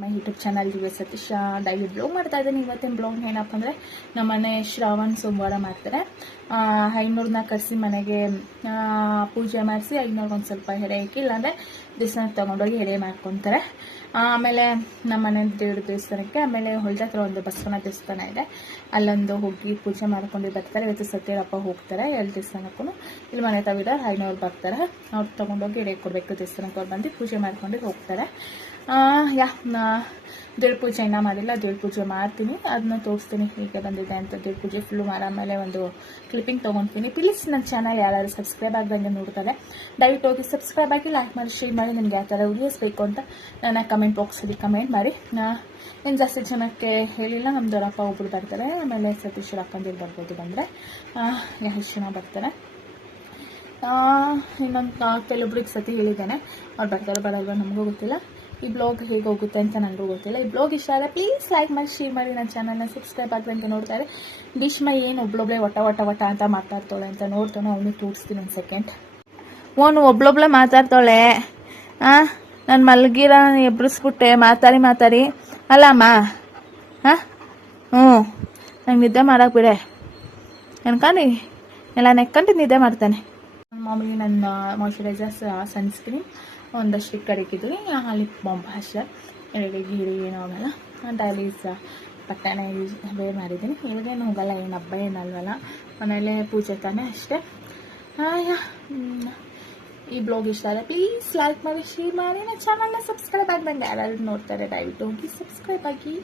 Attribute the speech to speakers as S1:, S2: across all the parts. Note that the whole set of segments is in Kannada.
S1: My YouTube channel V Satish daily vlog ಮಾಡ್ತಾ ಇದ್ದೀನಿ. ಇವತ್ತಿನ ಬ್ಲಾಗ್ ಏನಪ್ಪ ಅಂದರೆ ನಮ್ಮನೆ ಶ್ರಾವಣ ಸೋಮವಾರ ಮಾಡ್ತಾರೆ. ಐನೂರನ್ನ ಕರೆಸಿ ಮನೆಗೆ ಪೂಜೆ ಮಾಡಿಸಿ ಐನೂರಿಗೆ ಒಂದು ಸ್ವಲ್ಪ ಎಡೆ ಹಾಕಿ, ಇಲ್ಲಾಂದರೆ ದೇವಸ್ಥಾನಕ್ಕೆ ತೊಗೊಂಡೋಗಿ ಎಡೆ ಮಾಡ್ಕೊತಾರೆ. ಆಮೇಲೆ ನಮ್ಮ ಮನೆ ದೇವ್ರ ದೇವಸ್ಥಾನಕ್ಕೆ ಆಮೇಲೆ ಹೊಳ್ದ ಹತ್ರ ಒಂದು ಬಸವನ ದೇವಸ್ಥಾನ ಇದೆ. ಅಲ್ಲೊಂದು ಹೋಗಿ ಪೂಜೆ ಮಾಡ್ಕೊಂಡು ಬರ್ತಾರೆ. ಇವತ್ತು ಸತ್ಯರಪ್ಪ ಹೋಗ್ತಾರೆ ಎರಡು ದೇವಸ್ಥಾನಕ್ಕೂ ಇಲ್ಲಿ ಮನೆ ತವಿದ ಐನೂರು ಬರ್ತಾರೆ. ಅವ್ರು ತೊಗೊಂಡೋಗಿ ಎಡೆ ಕೊಡಬೇಕು ದೇವಸ್ಥಾನಕ್ಕೆ. ಅವ್ರು ಬಂದು ಪೂಜೆ ಮಾಡ್ಕೊಂಡು ಹೋಗ್ತಾರೆ. ಯಾ, ನಾ, ದೇವ್ರ ಪೂಜೆ ಇನ್ನೂ ಮಾಡಿಲ್ಲ, ದೇವ್ರ ಪೂಜೆ ಮಾಡ್ತೀನಿ ಅದನ್ನ ತೋರಿಸ್ತೀನಿ ಹೀಗೆ ಬಂದಿದೆ ಅಂತ ದೇವ್ರ ಪೂಜೆ ಫುಲ್ಲು ಮಾರಾದ್ಮೇಲೆ ಒಂದು ಕ್ಲಿಪ್ಪಿಂಗ್ ತೊಗೊತೀನಿ ಪ್ಲೀಸ್ ನನ್ನ ಚಾನಲ್ ಯಾರು ಸಬ್ಸ್ಕ್ರೈಬ್ ಆಗದಂಗೆ ನೋಡ್ತಾರೆ. ದಯವಿಟ್ಟು ಹೋಗಿ ಸಬ್ಸ್ಕ್ರೈಬ್ ಆಗಿ ಲೈಕ್ ಮಾಡಿ ಶೇರ್ ಮಾಡಿ, ನಿಮ್ಗೆ ಯಾವ ಥರ ವೀಡಿಯೋಸ್ ಬೇಕು ಅಂತ ನನ್ನ ಕಮೆಂಟ್ ಬಾಕ್ಸಲ್ಲಿ ಕಮೆಂಟ್ ಮಾಡಿ. ನಾನು ಜಾಸ್ತಿ ಜನಕ್ಕೆ ಹೇಳಿಲ್ಲ ನಮ್ಮ ದೊಡ್ಡಪ್ಪ ಒಬ್ಬರು ಬರ್ತಾರೆ, ಆಮೇಲೆ ಸತೀಶ್ವರ ಅಕ್ಕಂದಿರು ಬರ್ಬೋದು ಬಂದರೆ. ಎಷ್ಟು ಜನ ಬರ್ತಾರೆ. ಇನ್ನೊಂದು ಕೆಲವೊಬ್ರಿಗೆ ಸತಿ ಹೇಳಿದ್ದೇನೆ. ಅವ್ರು ಬರ್ತಾರೆ ಬರೋಲ್ವ ನಮಗೂ ಗೊತ್ತಿಲ್ಲ. ಈ ಬ್ಲಾಗ್ ಹೇಗೆ ಹೋಗುತ್ತೆ ಅಂತ ನನಗೂ ಗೊತ್ತಿಲ್ಲ. ಈ ಬ್ಲಾಗ್ ಇಷ್ಟ ಆದರೆ ಪ್ಲೀಸ್ ಲೈಕ್ ಮಾಡಿ ಶೇರ್ ಮಾಡಿ, ನನ್ನ ಚಾನಲ್ನ ಸಬ್ಸ್ಕ್ರೈಬ್ ಅಂತ ನೋಡ್ತಾರೆ ಭೀಷ್ಮ ಏನು ಒಬ್ಳೊಬ್ಳೆ ಒಟ ಒಟ ಒಟ ಅಂತ ಮಾತಾಡ್ತಾಳೆ ಅಂತ ನೋಡ್ತಾನೆ ಅವನು ತೋರಿಸ್ತೀನಿ ಒಂದು ಸೆಕೆಂಡ್ ಓನು ಒಬ್ಳೊಬ್ಳೆ ಮಾತಾಡ್ತಾಳೆ. ಹಾಂ ನಾನು ಮಲಗಿರ ಎಬ್ರಿಸ್ಬಿಟ್ಟೆ, ಮಾತಾಡಿ ಮಾತಾಡಿ. ಅಲ್ಲಮ್ಮ ಹಾಂ ಹ್ಞೂ, ನಂಗೆ ನಿದ್ದೆ ಮಾಡಕ್ಕೆ ಬಿಡೆ. ಅನ್ಕೊಂಡು ಎಲ್ಲ ನೆಕ್ಕಂಡು ನಿದ್ದೆ ಮಾಡ್ತಾನೆ. ಮಾಮೂಲಿ ನನ್ನ ಮಾಯ್ಶ್ಚರೈಸರ್ಸ್ ಸನ್ಸ್ಕ್ರೀನ್ ಒಂದಷ್ಟು ಕಡೆಗಿದ್ವಿ ಅಲ್ಲಿ ಬಾಂಬ್ ಅಷ್ಟೇ ಎರಡು ಗೀರಿ ಹೋಗಲ್ಲ ಅವೆಲ್ಲ. ಸಹ ಪಟ್ಟಣ ಯೂಸ್ ಬೇರೆ ಮಾಡಿದ್ದೀನಿ. ಇವಾಗೇನು ಹೋಗಲ್ಲ, ಏನು ಹಬ್ಬ ಏನಲ್ವಲ್ಲ ಮನೇಲೆ ಪೂಜೆ ತಾನೇ ಅಷ್ಟೇ. ಈ ಬ್ಲಾಗ್ ಇಷ್ಟ ಆದರೆ ಪ್ಲೀಸ್ ಲೈಕ್ ಮಾಡಿ, ಶೇರ್ ಮಾಡಿ. ನನ್ನ ಚಾನಲ್ನ ಸಬ್ಸ್ಕ್ರೈಬ್ ಆಗಿ ಬಂದು ಯಾರು ನೋಡ್ತಾರೆ, ದಯವಿಟ್ಟು ಹೋಗಿ ಸಬ್ಸ್ಕ್ರೈಬ್ ಆಗಿ.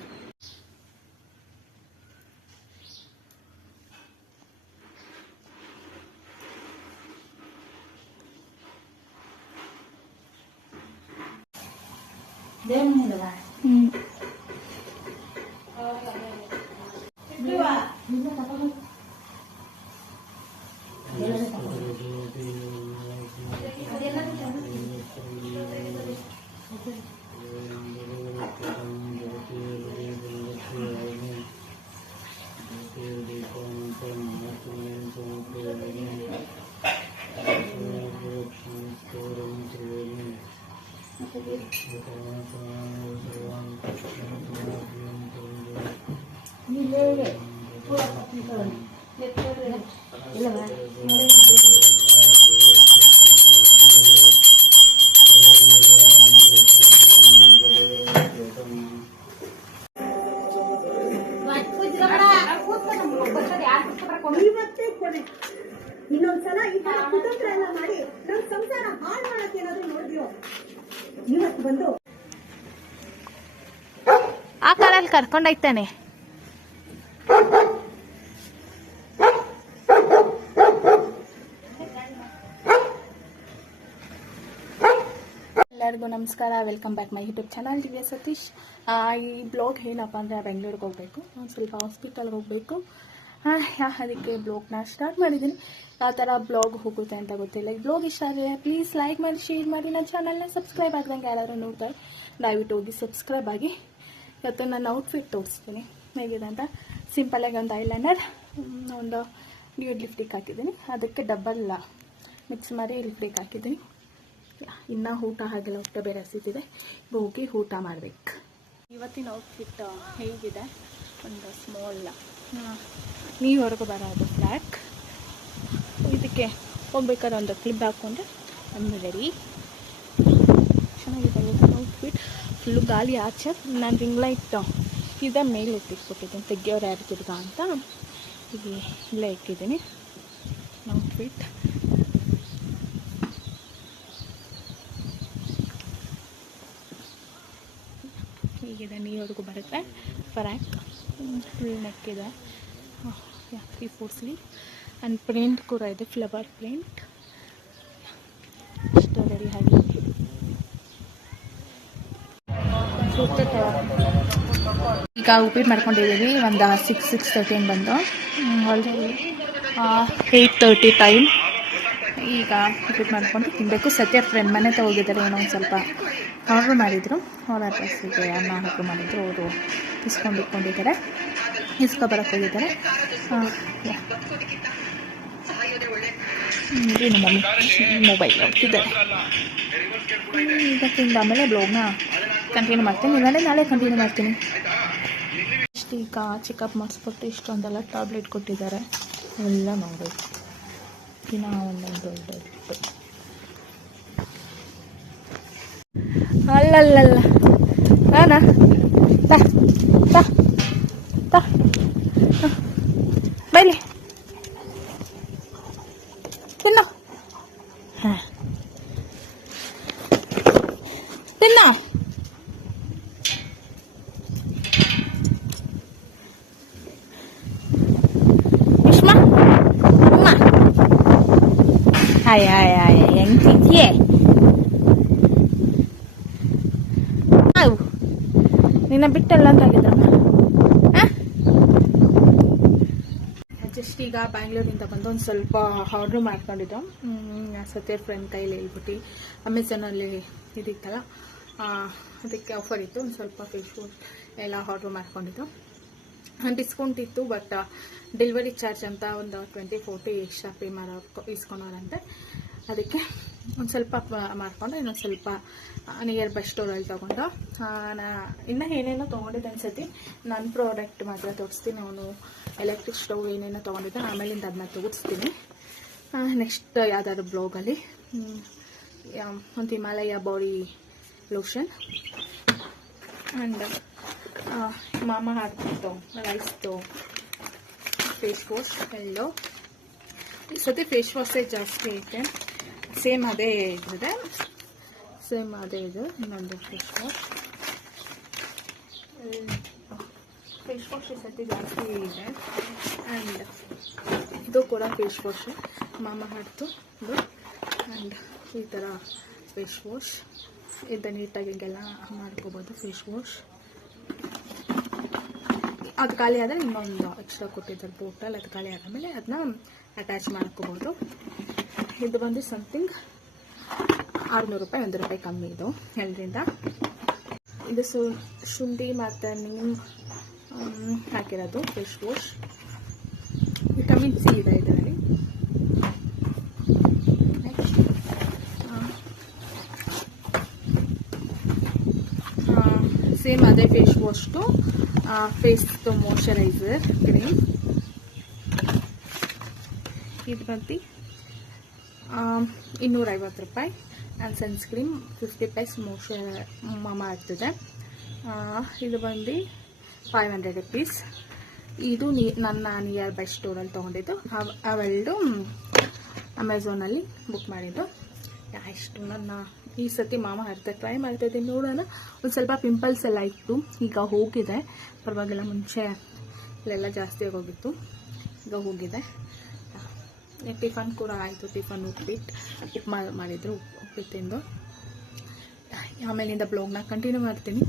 S1: 全
S2: 部だ。
S1: うん。で
S3: は、みんな高め。
S2: Thank you. ಇನ್ನೊಂದ್ಸಲ ಈ ತರ ಕುತಂತ್ರ ಎಲ್ಲ ಮಾಡಿ ನಮ್ ಸಂಸಾರ ಹಾಳು ಮಾಡಕ್ಕೆ ಏನಾದ್ರು ನೋಡಿದ್ಯೋ?
S1: ಆ ಕಾಲಲ್ಲಿ ಕರ್ಕೊಂಡೋಯ್ತಾನೆ ಎಲ್ಲರಿಗೂ ನಮಸ್ಕಾರ. Welcome back my YouTube channel Divya Satish ಆ, ಈ ಬ್ಲಾಗ್ ಏನಪ್ಪ ಅಂದರೆ ಬೆಂಗಳೂರಿಗೆ ಹೋಗಬೇಕು. ಒಂದು ಸ್ವಲ್ಪ ಹಾಸ್ಪಿಟಲ್ಗೆ ಹೋಗಬೇಕು. ಅದಕ್ಕೆ ಬ್ಲಾಗ್ನ ಸ್ಟಾರ್ಟ್ ಮಾಡಿದ್ದೀನಿ. ಆ ಥರ ಬ್ಲಾಗ್ ಹೋಗುತ್ತೆ ಅಂತ ಗೊತ್ತಿಲ್ಲ. ಬ್ಲಾಗ್ ಇಷ್ಟ ಆದರೆ ಪ್ಲೀಸ್ ಲೈಕ್ ಮಾಡಿ ಶೇರ್ ಮಾಡಿ. ನನ್ನ ಚಾನಲ್ನ ಸಬ್ಸ್ಕ್ರೈಬ್ ಆದಂಗೆ ಯಾರಾದರೂ ನೋಡ್ತಾರೆ, ದಯವಿಟ್ಟು ಹೋಗಿ ಸಬ್ಸ್ಕ್ರೈಬ್ ಆಗಿ. ಇವತ್ತು ನನ್ನ ಔಟ್ಫಿಟ್ ತೋರಿಸ್ತೀನಿ. ಹೇಗಿದೆ ಅಂತ? ಸಿಂಪಲಾಗಿ ಒಂದು ಐಲೈನರ್ ಒಂದು ನ್ಯೂಡ್ ಲಿಫ್ಟಿಕ್ ಹಾಕಿದ್ದೀನಿ. ಅದಕ್ಕೆ ಡಬಲ್ ಮಿಕ್ಸ್ ಮಾಡಿ ಲಿಫ್ಟಿಕ್ ಹಾಕಿದ್ದೀನಿ. ಇನ್ನೂ ಊಟ ಹಾಗೆಲ್ಲ ಊಟ ಬೇರೆ ಹಸಿತಿದೆ. ಹೋಗಿ ಊಟ ಮಾಡಬೇಕು. ಇವತ್ತಿನ ಔಟ್ಫಿಟ್ ಹೇಗಿದೆ? ಒಂದು ಸ್ಮಾಲ್ ನೀವರೆಗೂ ಬರೋದು ಬ್ಲ್ಯಾಕ್ ಇದಕ್ಕೆ ಹೋಗ್ಬೇಕಾದ್ರೆ ಒಂದು ಕ್ಲಿಪ್ ಹಾಕ್ಕೊಂಡ್ರೆ ಒಂದು ರೆಡಿ ಚೆನ್ನಾಗಿದೆ ಔಟ್ಫಿಟ್ ಫುಲ್ಲು ಗಾಳಿ ಆಚೆ, ನಾನು ರಿಂಗ್ ಲೈಟ್ ಇದೆ ಮೇಲೆ ಇಟ್ಟಿಸ್ಬಿಟ್ಟಿದ್ದೀನಿ ತೆಗಿಯೋರು ಯಾರು ತಿರ್ಗ ಅಂತ. ಹೀಗೆ ಇಲ್ಲೇ ಇಟ್ಟಿದ್ದೀನಿ. ಔಟ್ಫಿಟ್ ಹೀಗಿದೆ ನೀವರೆಗೂ ಬರುತ್ತೆ. ಫ್ರ್ಯಾಕ್ ಫುಲ್ ನೆಕ್ ಇದೆ three four sleeve and print ಕೂಡ ಇದೆ ಫ್ಲವರ್ ಪ್ರಿಂಟ್ ಇಷ್ಟು ರೆಡಿ ಆಗಿ ಈಗ ಉಪ್ಪಿಟ್ಟು ಮಾಡ್ಕೊಂಡಿದ್ದೀವಿ, ಒಂದು ಸಿಕ್ಸ್ ಸಿಕ್ಸ್ ತರ್ಟಿನ್ ಬಂದು. ಆಲ್ರೆಡಿ ಏಯ್ಟ್ ತರ್ಟಿ ಟೈಮ್ ಈಗ ಟಿಕೆಟ್ ಮಾಡ್ಕೊಂಡು ತಿನ್ನಬೇಕು ಸತ್ಯ ಫ್ರೆಂಡ್ ಮನೆ ತಗೋಗಿದ್ದಾರೆ ಏನೋ ಒಂದು ಸ್ವಲ್ಪ ಆರ್ಡ್ರ್ ಮಾಡಿದರು. ಅವ್ರ ಅಡ್ರೆಸ್ಸಿಗೆ ಅನ್ನ ಆರ್ಡ್ರ್ ಮಾಡಿದ್ರು. ಅವರು ಇಸ್ಕೊಂಡು ಇಟ್ಕೊಂಡಿದ್ದಾರೆ. ಬರೋಕ್ಕೆ ಹೋಗಿದ್ದಾರೆ. ನಮ್ಮ ಮೊಬೈಲ್ ಹೋಗ್ತಿದ್ದಾರೆ ಈಗ ತಿಂದ ಆಮೇಲೆ ಬ್ಲಾಗ್ನ ಕಂಟಿನ್ಯೂ ಮಾಡ್ತೀನಿ. ಇಲ್ಲಾಂದರೆ ನಾಳೆ ಕಂಟಿನ್ಯೂ ಮಾಡ್ತೀನಿ. ಇಷ್ಟು ಈಗ ಚೆಕಪ್ ಮಾಡಿಸ್ಬಿಟ್ಟು ಇಷ್ಟೊಂದೆಲ್ಲ ಟ್ಯಾಬ್ಲೆಟ್ ಕೊಟ್ಟಿದ್ದಾರೆ. ಎಲ್ಲ ನೋಡಬೇಕು. ದಿನ ಒಂದೊಂದು ದೊಡ್ಡ ಅಲ್ಲಲ್ಲಲ್ಲ ಹಾನಾ ತಾ ತಾ ತಾ ಹಾಯ್ ಹಾಯ್ ಹಾಯ್ ಹೆಂಗ್ ತಿಂತೀಯೇ ನಿನ್ನ ಬಿಟ್ಟಲ್ಲ ಅಂತಾಗಿದ್ದಮ್ಮ ಜಸ್ಟ್ ಈಗ ಬ್ಯಾಂಗ್ಳೂರಿಂದ ಬಂದು ಒಂದು ಸ್ವಲ್ಪ ಆರ್ಡ್ರ್ ಮಾಡ್ಕೊಂಡಿದ್ದು. ಸತ್ಯ ಫ್ರೆಂಡ್ ಕೈಲಿ ಹೇಳ್ಬಿಟ್ಟು ಅಮೆಝಾನಲ್ಲಿ ಇದಿತ್ತಲ್ಲ ಅದಕ್ಕೆ ಆಫರ್ ಇತ್ತು. ಒಂದು ಸ್ವಲ್ಪ ಫೇಸ್ ಎಲ್ಲ ಆರ್ಡ್ರ್ ಮಾಡ್ಕೊಂಡಿದ್ದು. ಡಿಸ್ಕೌಂಟ್ ಇತ್ತು ಬಟ್ ಡೆಲಿವರಿ ಚಾರ್ಜ್ ಅಂತ ಒಂದು ಟ್ವೆಂಟಿ ಫೋರ್ಟಿ ಎಕ್ಸ್ಟ್ರಾ ಪೇ ಮಾಡೋ ಇಸ್ಕೊಳೋರಂತೆ ಅದಕ್ಕೆ ಒಂದು ಸ್ವಲ್ಪ ಮಾಡಿಕೊಂಡು ಇನ್ನೊಂದು ಸ್ವಲ್ಪ ನಿಯರ್ ಬೈ ಸ್ಟೋರಲ್ಲಿ ತೊಗೊಂಡು ನಾ, ಇನ್ನೂ ಏನೇನೋ ತೊಗೊಂಡಿದ್ದೆ ಅನ್ಸತಿ ನನ್ನ ಪ್ರಾಡಕ್ಟ್ ಮಾತ್ರ ತೋರಿಸ್ತೀನಿ, ಅವನು ಎಲೆಕ್ಟ್ರಿಕ್ ಸ್ಟವ್ ಏನೇನೋ ತೊಗೊಂಡಿದ್ದೆ, ಆಮೇಲಿಂದ ಅದನ್ನ ತೋರಿಸ್ತೀನಿ. ನೆಕ್ಸ್ಟ್ ಯಾವ್ದಾದ್ರು ಬ್ಲೋಗಲ್ಲಿ ಒಂದು ಹಿಮಾಲಯ ಬಾಡಿ ಲೋಷನ್ ಆ್ಯಂಡ್ ಮಾಮ ಹಾಡ್ತಿತ್ತು ರೈಸ್ದು ಫೇಸ್ ವಾಶ್ ಎಲ್ಲೋ ಈ ಸತಿ ಫೇಸ್ ವಾಶೇ ಜಾಸ್ತಿ ಐತೆ. ಸೇಮ್ ಅದೇ ಇದೆ ಸೇಮ್ ಅದೇ ಇದು, ಇನ್ನೊಂದು ಫೇಸ್ ವಾಶ್ ಫೇಸ್ ವಾಶ್ ಈ ಸತಿ ಜಾಸ್ತಿ ಇದೆ. ಆ್ಯಂಡ್ ಇದು ಕೂಡ ಫೇಸ್ ವಾಶ್ ಮಾಮ ಹಾಡ್ತು, ಇದು. ಆ್ಯಂಡ್ ಈ ಥರ ಫೇಸ್ ವಾಶ್ ಇದು ನೀಟಾಗಿ ಹಿಂಗೆಲ್ಲ ಮಾಡ್ಕೋಬೋದು ಫೇಸ್ ವಾಶ್ ಅದು ಖಾಲಿ ಆದರೆ ಇನ್ನೊಂದು ಎಕ್ಸ್ಟ್ರಾ ಕೊಟ್ಟಿದ್ದಾರೆ ಬೋಟಲ್ ಅದು ಖಾಲಿ ಆದಮೇಲೆ ಅದನ್ನ ಅಟ್ಯಾಚ್ ಮಾಡ್ಕೋಬೋದು. ಇದು ಬಂದು ಸಮಥಿಂಗ್ ಆರುನೂರು ರೂಪಾಯಿ, ಒಂದು ರೂಪಾಯಿ ಕಮ್ಮಿ ಇದು ಎಲ್ಲರಿಂದ ಇದು ಸು, ಶುಂಠಿ ಮತ್ತು ನೀಮ್ ಹಾಕಿರೋದು ಫೇಸ್ ವಾಶ್ ವಿಟಮಿನ್ ಸಿ ಇದೆ ಇದರಲ್ಲಿ ನೆಕ್ಸ್ಟ್ ಸೇಮ್ ಅದೇ ಫೇಸ್ ವಾಶ್ದು ಫೇಸ್ದು ಮಾಯಶ್ಚರೈಸರ್ ಕ್ರೀಮ್ ಇದು ಬಂದು ಇನ್ನೂರೈವತ್ತು ರೂಪಾಯಿ. ಆ್ಯಂಡ್ ಸನ್ಸ್ಕ್ರೀಮ್ ಫಿಫ್ಟಿ ಪೈಸ್ ಮೋಶರ್ ಮಮ ಆಗ್ತದೆ. ಇದು ಬಂದು ಫೈವ್ ಹಂಡ್ರೆಡ್ ರುಪೀಸ್ ಇದು ನೀ, ನನ್ನ ನಿಯರ್ ಬೈ ಸ್ಟೋರಲ್ಲಿ ತೊಗೊಂಡಿದ್ದು. ಅವ್- ಅವೆರಡು ಅಮೆಝಾನಲ್ಲಿ ಬುಕ್ ಮಾಡಿದ್ದು. ಯಾ, ಇಷ್ಟು ನನ್ನ ಈ ಸತಿ ಮಾಮ ಅರ್ಥ ಟ್ರೈ ಮಾಡ್ತಾ ಇದ್ದೀನಿ ನೋಡೋಣ. ಒಂದು ಸ್ವಲ್ಪ ಪಿಂಪಲ್ಸ್ ಎಲ್ಲ ಇತ್ತು. ಈಗ ಹೋಗಿದೆ. ಪರವಾಗಿಲ್ಲ ಮುಂಚೆ ಇಲ್ಲೆಲ್ಲ ಜಾಸ್ತಿ ಆಗೋಗಿತ್ತು. ಈಗ ಹೋಗಿದೆ. ಟಿಫನ್ ಕೂಡ ಆಯಿತು. ಟಿಫನ್ ಉಪ್ಪಿಟ್ಟು ಉಪ್ಪು ಮಾಡಿದ್ರು ಉಪ್ಪಿಟ್ಟಿಂದು. ಆಮೇಲಿಂದ ಬ್ಲಾಗ್ನ ಕಂಟಿನ್ಯೂ ಮಾಡ್ತೀನಿ.